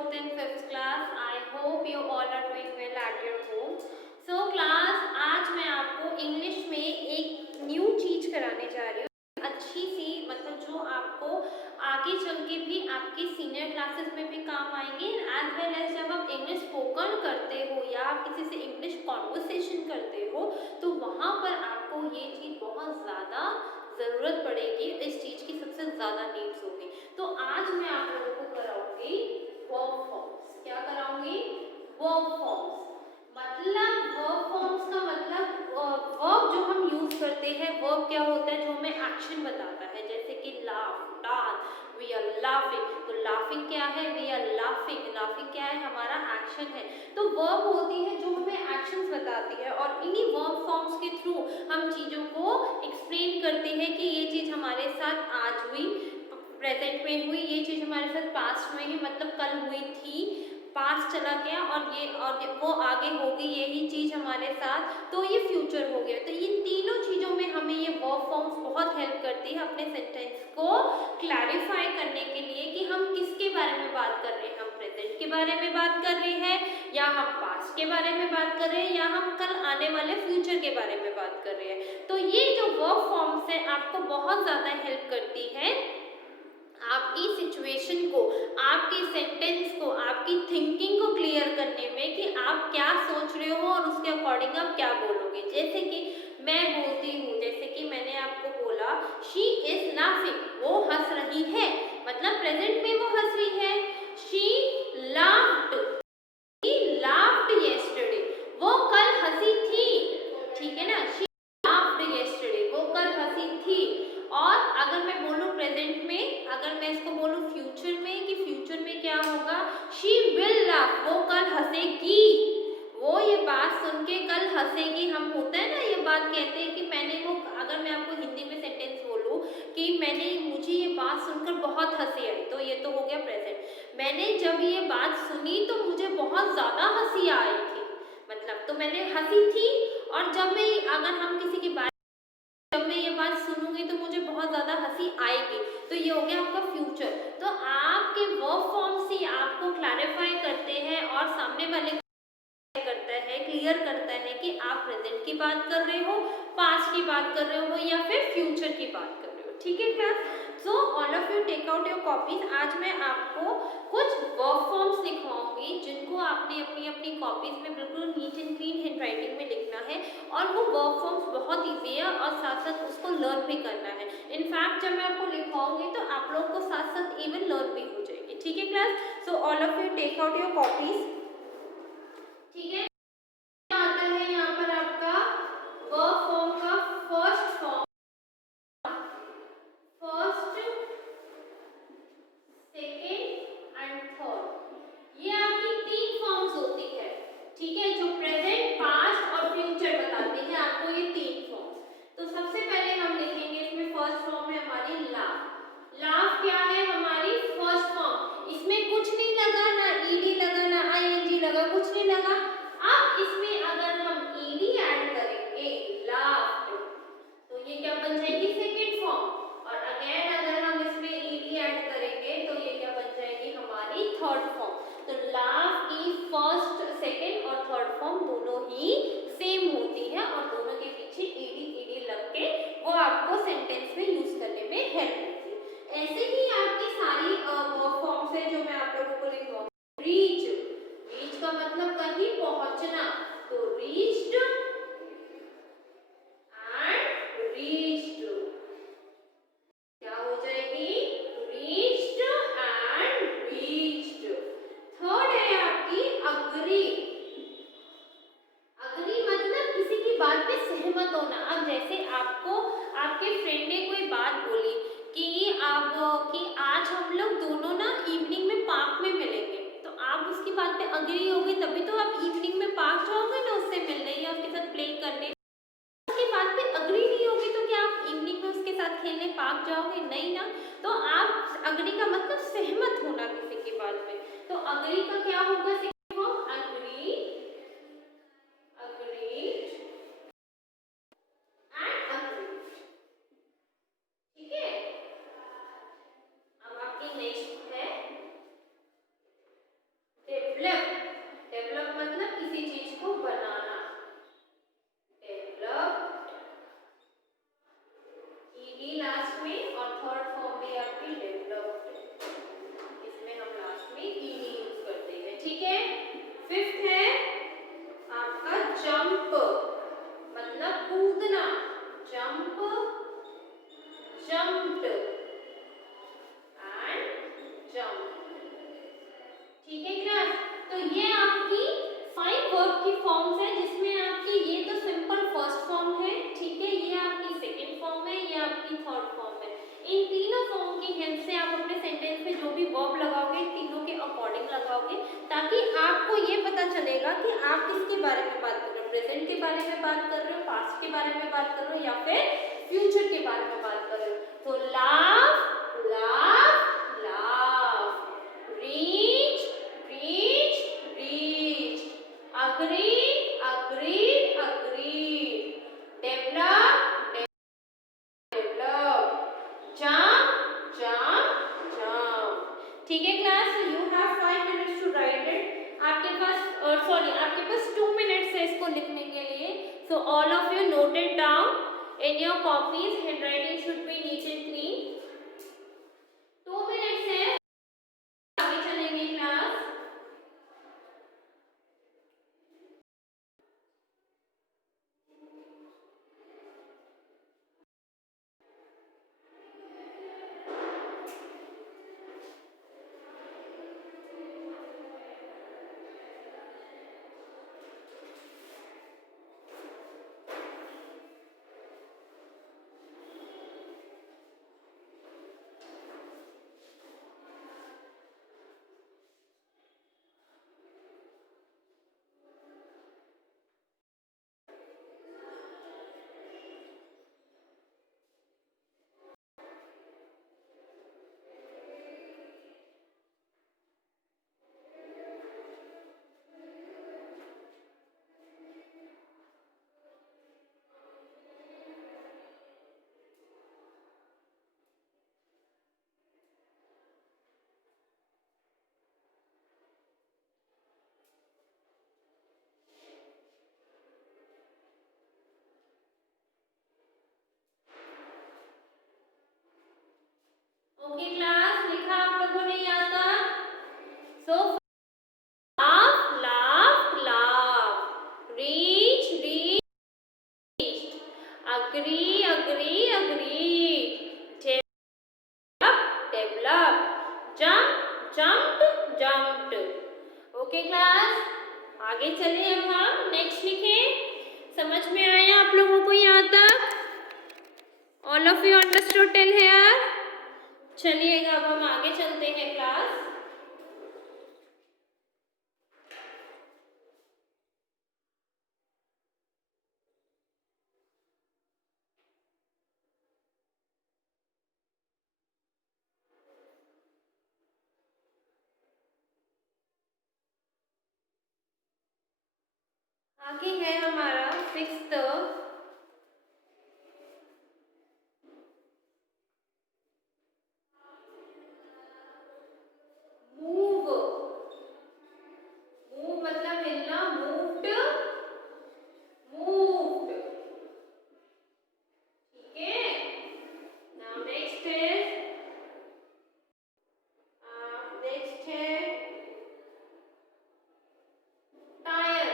fourth and fifth class. I hope you all are doing well at your home. So class, आज मैं आपको इंग्लिश में एक न्यू चीज कराने जा रही हूँ, अच्छी सी, मतलब जो आपको आगे चल के भी आपकी सीनियर क्लासेस में भी काम आएंगे, एज वेल एज जब आप इंग्लिश स्पोकन करते हो या आप किसी से इंग्लिश कॉन्वर्सेशन करते हो तो वहाँ पर आपको ये चीज़ बहुत ज़्यादा ज़रूरत पड़ेगी, इस चीज़ की सबसे ज़्यादा नीड्स होगी। तो आज मैं आप लोगों को कराऊंगी वर्ब फॉर्म्स। क्या कराऊंगी? Verb forms. मतलब वर्ब फॉर्म्स का मतलब वर्ब जो हम यूज करते हैं, वर्ब क्या होता है? जो हमें एक्शन बताता है, जैसे कि laugh, dance, we are laughing. तो लाफिंग क्या है? We are laughing. लाफिंग क्या है? हमारा एक्शन है। तो वर्ब होती है जो हमें एक्शंस बताती है और इन्हीं वर्ब फॉर्म्स के थ्रू हम चीज़ों को एक्सप्लेन करते हैं कि ये चीज़ हमारे साथ आज हुई, प्रेजेंट में हुई, ये चीज़ हमारे साथ पास्ट में ही, मतलब कल हुई थी, पास्ट चला गया और वो आगे होगी, यही चीज़ हमारे साथ, तो ये फ्यूचर हो गया। तो इन तीनों चीज़ों में हमें ये वर्ब फॉर्म्स बहुत हेल्प करती है अपने सेंटेंस को क्लैरिफाई करने के लिए कि हम किसके बारे में बात कर रहे हैं। हम प्रेजेंट के बारे में बात कर रहे हैं या हम पास्ट के बारे में बात कर रहे हैं या हम कल आने वाले फ्यूचर के बारे में बात कर रहे हैं। तो ये जो वर्ब फॉर्म्स है आपको बहुत ज़्यादा हेल्प करती है आपकी सिचुएशन को, आपकी सेंटेंस को, आपकी थिंकिंग को क्लियर करने में कि आप क्या सोच रहे हो और उसके अकॉर्डिंग आप क्या बोलोगे। जैसे कि मैं बोलती हूँ, जैसे कि मैंने आपको बोला शी इज लाफिंग, वो हंस रही है, मतलब प्रेजेंट में वो हंस रही है। She laughed, she laughed yesterday, वो कल हंसी थी, ठीक है ना। शी लाफ्ड येस्टरडे, वो कल हंसी थी। और अगर मैं बोलूँ प्रेजेंट में, अगर मैं इसको बोलूँ फ्यूचर में कि फ्यूचर में क्या होगा, शी विल लाफ, वो कल हंसेगी, वो ये बात सुन के कल हंसेगी। हम होता है ना ये बात कहते हैं कि मैंने वो, अगर मैं आपको हिंदी में सेंटेंस बोलूँ कि मुझे ये बात सुनकर बहुत हंसी आई, तो ये तो हो गया प्रेजेंट। मैंने जब ये बात सुनी तो मुझे बहुत ज़्यादा हंसी आई थी, मतलब तो मैंने हंसी थी। और जब मैं, अगर हम किसी की जब मैं ये बात सुनूंगी तो मुझे बहुत ज़्यादा हंसी आएगी, तो ये हो गया आपका फ्यूचर। तो आपके वर्ब फॉर्म्स ही आपको क्लैरिफाई करते हैं और सामने वाले करता है, क्लियर करता है कि आप प्रेजेंट की बात कर रहे हो, पास्ट की बात कर रहे हो या फिर फ्यूचर की बात कर रहे हो, ठीक है class. So all of you take out your copies. आज मैं आपको कुछ वर्ब फॉर्म्स लिखवाऊंगी जिनको आपने अपनी अपनी कॉपीज में बिल्कुल neat and clean hand writing में लिखना है। और वो वर्ब फॉर्म्स बहुत ईजी है और साथ साथ उसको लर्न भी करना है। इनफैक्ट जब मैं आपको लिखवाऊंगी तो आप लोग को साथ साथ इवन लर्न भी हो जाएगी, ठीक है class. So all of you take out your copies, ठीक है। आता है यहाँ पर आपका वर्ब फॉर्म का first form, first, second and third. ये आपकी तीन फॉर्म्स होती है, ठीक है, जो प्रेजेंट, पास्ट और फ्यूचर बताते हैं आपको ये तीन फॉर्म्स। तो सबसे पहले हम लिखेंगे इसमें फर्स्ट फॉर्म है हमारी लाफ। लाफ क्या है? हमारी फर्स्ट फॉर्म। इसमें कुछ नहीं लगा, ना ईडी लगा, ना आईएनजी लगा, कुछ नहीं लगा। अब इसमें अगर हम ईडी ऐड करेंगे, लाफ्ड, तो ये क्या बन जाएगी? Second form. और अगेन अगर हम इसमें ईडी ऐड करेंगे तो ये क्या बन जाएगी? हमारी थर्ड फॉर्म। तो लाफ की फर्स्ट, सेकेंड और थर्ड फॉर्म दोनों ही सेम होती है और दोनों के पीछे ईडी ईडी लग के वो आपको सेंटेंस में यूज करने में हेल्प करती है। ऐसे ही आपकी सारी वर्ब फॉर्म्स है जो मैं आप लोगों को लिखवाऊंगी। रीच, रीच का मतलब कहीं पहुंचना, तो रीच्ड एंड रीच्ड, क्या हो जाएगी? Reached and reached. थर्ड है आपकी अग्री। अग्री मतलब किसी की बात पे सहमत होना। अब जैसे आपको आपके फ्रेंड ने कोई बात बोली कि आज हम लोग दोनों ना इवनिंग में पार्क में मिलेंगे, तो आप उसकी बात पे अग्री होगे तभी तो आप इवनिंग में पार्क जाओगे ना उससे मिलने या उसके साथ प्ले करने। उसकी बात पे अग्री नहीं होगी तो क्या आप इवनिंग में उसके साथ खेलने पार्क जाओगे? नहीं ना। तो आप अग्री का मतलब सहमत होना किसी की बात में, तो अग्री का क्या होगा? अग्री, अग्रीड एंड अग्रीड, ठीक है। अब आपकी नेक्स्ट है और थर्ड फॉर्म में आपकी डेवलप्ड, इसमें हम लास्ट में ईडी यूज करते हैं, ठीक है। फिफ्थ है आपका जंप, मतलब कूदना, जंप, जंप्ड एंड जंप, ठीक है क्लास। तो ये आपकी 5 वर्ब की फॉर्म्स है, जिसमें आपकी ये तो सिंपल फर्स्ट फॉर्म है, ठीक है, ये आपकी सेकंड फॉर्म है, ये आपकी थर्ड फॉर्म है। इन तीनों फॉर्म की हेल्प से आप अपने सेंटेंस में जो भी वर्ब लगाओगे तीनों के अकॉर्डिंग लगाओगे, ताकि आपको ये पता चलेगा कि आप किसके बारे में बात कर रहे हो, प्रेजेंट के बारे में बात कर रहे हो, पास्ट के बारे में बात कर रहे हो, या फिर फ्यूचर के बारे में बात कर रहे हो। तो laugh, laugh, laugh, reach, reach, reach, agree, agree, agree, develop, develop, jump, jump, jump, ठीक है class. You have 5 minutes to write it. आपके पास सॉरी आपके पास 2 मिनट्स है इसको लिखने के लिए। सो all of you note it down in your copies, handwriting should be neat and clean. 2 minutes है, आगे चलेंगे क्लास। ओके क्लास, लिखा आप लोगों ने यहाँ तक। So laugh, laugh, laugh, reach, reach, agree, agree, agree, develop, develop, jump, jumped, jumped. Okay class, आगे चले अब हम नेक्स्ट लिखें। समझ में आया आप लोगों को यहाँ तक? All of you understood till here? चलिएगा अब हम आगे चलते हैं क्लास। आगे है हमारा 6th मूव। मूव मतलब हिलना, मूव्ड, मूव्ड, ठीक है। नाउ नेक्स्ट है टायर।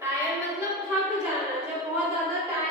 टायर मतलब थक जाना, जब बहुत ज्यादा tyre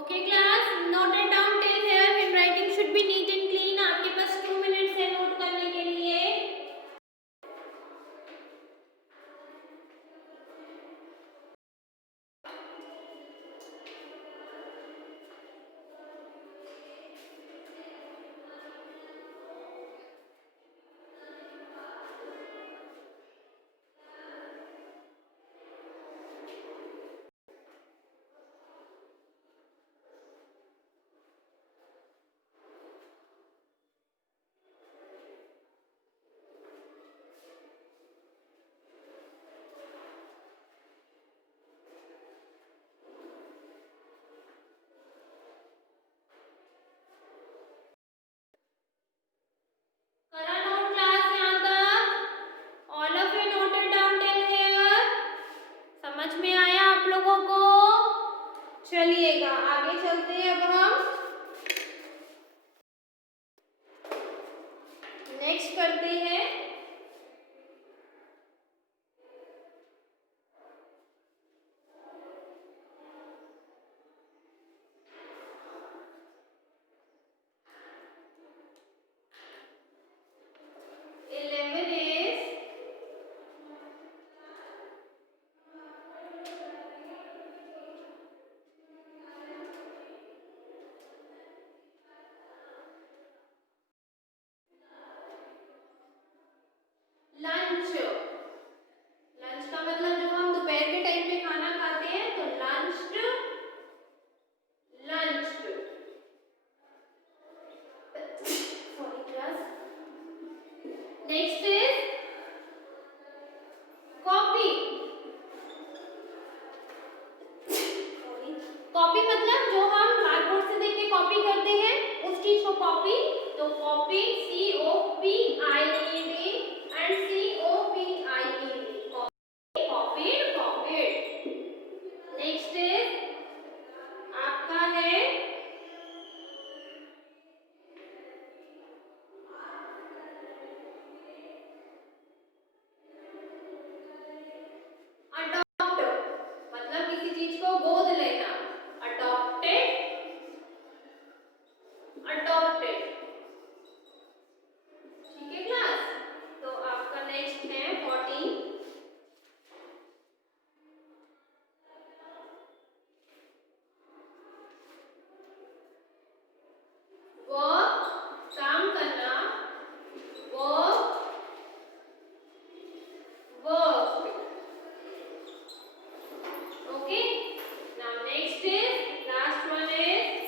Okay class, note it down till here. Handwriting should be neat and clean. आपके पास 2 minutes है नोट करने के लिए. करा नोट क्लास यहाँ तक? All of you noted down till here. समझ में आया आप लोगों को? चलिएगा आगे चलते हैं अब हम नेक्स्ट करते हैं लंच. लंच का मतलब जो हम दोपहर के टाइम पे खाना खाते हैं तो lunch. Lunch. Sorry class. Next is copy. Copy मतलब जो हम ब्लैक बोर्ड से देख के कॉपी करते हैं उस चीज को कॉपी. तो copy COPIED and COPIED. copied. copied. Next is आपका है अडॉप्ट. मतलब किसी चीज को गोद लेना. अडॉप्टेड. अडॉप्टेड. ठीक है क्लास. तो आपका नेक्स्ट है 14. वर्क. काम करना. Work. Work. Okay. Now next is last one is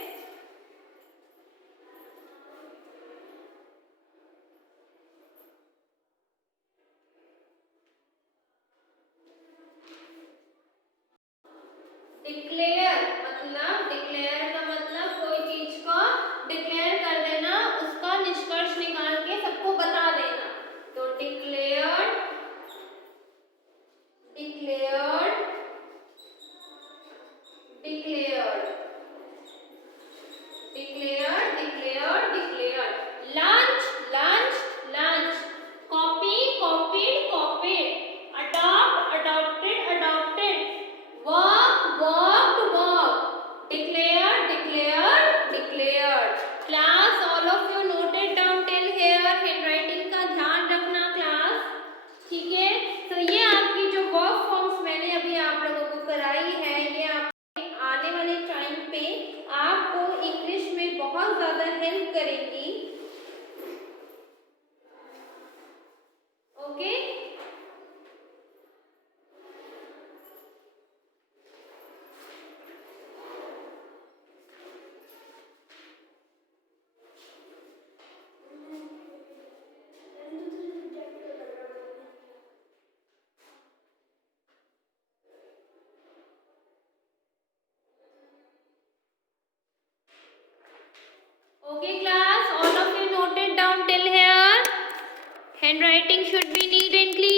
declare. मतलब डिक्लेयर का मतलब कोई चीज को डिक्लेयर कर देना, उसका निष्कर्ष निकाल के सबको बता देना. तो declared. Declared. Declared. Declared. Declared. Declared. Lunch. Lunch. Lunch. Copy. Copied. Copied. Adopt. Adopted. Adopted. Work. Worked. Work. Declared. Declared. Declared. Class all of you noted down till here. Handwriting का ध्यान रखना क्लास. ठीक है. तो ये आपकी जो वर्क फॉर्म्स मैंने अभी आप लोगों को कराई है ये आप आने वाले टाइम पे आपको इंग्लिश में बहुत ज़्यादा हेल्प करेंगी. Okay. Okay class, all of you noted down till here. Handwriting should be neat and clean.